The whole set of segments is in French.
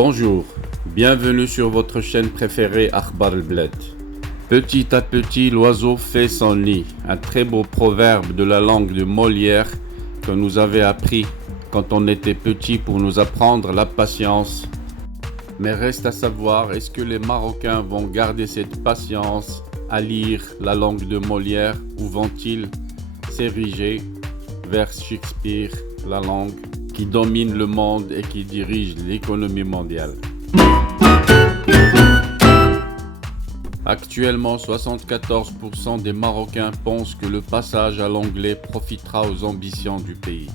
Bonjour, bienvenue sur votre chaîne préférée Akhbar al-Bled. Petit à petit, l'oiseau fait son nid, un très beau proverbe de la langue de Molière que nous avait appris quand on était petit pour nous apprendre la patience. Mais reste à savoir, est-ce que les Marocains vont garder cette patience à lire la langue de Molière ou vont-ils s'ériger vers Shakespeare, la langue qui domine le monde et qui dirige l'économie mondiale? Actuellement, 74% des Marocains pensent que le passage à l'anglais profitera aux ambitions du pays.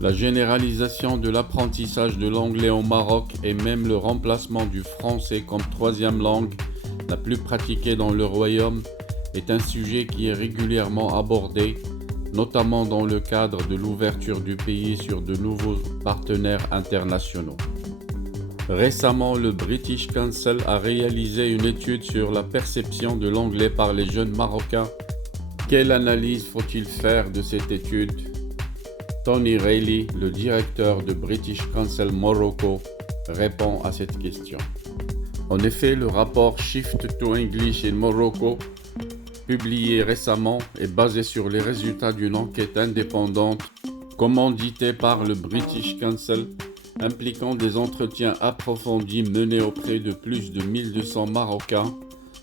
La généralisation de l'apprentissage de l'anglais au Maroc et même le remplacement du français comme troisième langue la plus pratiquée dans le royaume est un sujet qui est régulièrement abordé, notamment dans le cadre de l'ouverture du pays sur de nouveaux partenaires internationaux. Récemment, le British Council a réalisé une étude sur la perception de l'anglais par les jeunes Marocains. Quelle analyse faut-il faire de cette étude? Tony Reilly, le directeur de British Council Morocco, répond à cette question. En effet, le rapport Shift to English in Morocco, publié récemment, est basé sur les résultats d'une enquête indépendante commanditée par le British Council, impliquant des entretiens approfondis menés auprès de plus de 1200 Marocains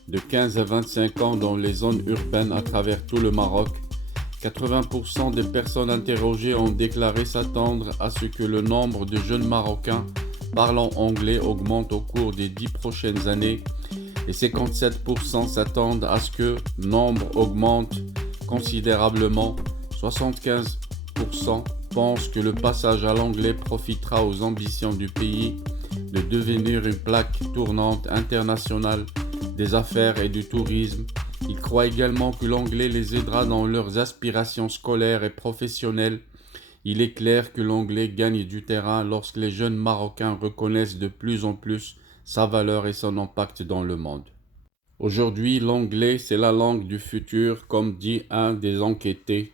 de 15 à 25 ans dans les zones urbaines à travers tout le Maroc. 80% des personnes interrogées ont déclaré s'attendre à ce que le nombre de jeunes Marocains parlant anglais augmente au cours des 10 prochaines années et 57% s'attendent à ce que le nombre augmente considérablement. 75% pensent que le passage à l'anglais profitera aux ambitions du pays de devenir une plaque tournante internationale des affaires et du tourisme. Ils croient également que l'anglais les aidera dans leurs aspirations scolaires et professionnelles. Il est clair que l'anglais gagne du terrain lorsque les jeunes Marocains reconnaissent de plus en plus sa valeur et son impact dans le monde. Aujourd'hui, l'anglais, c'est la langue du futur, comme dit un des enquêtés.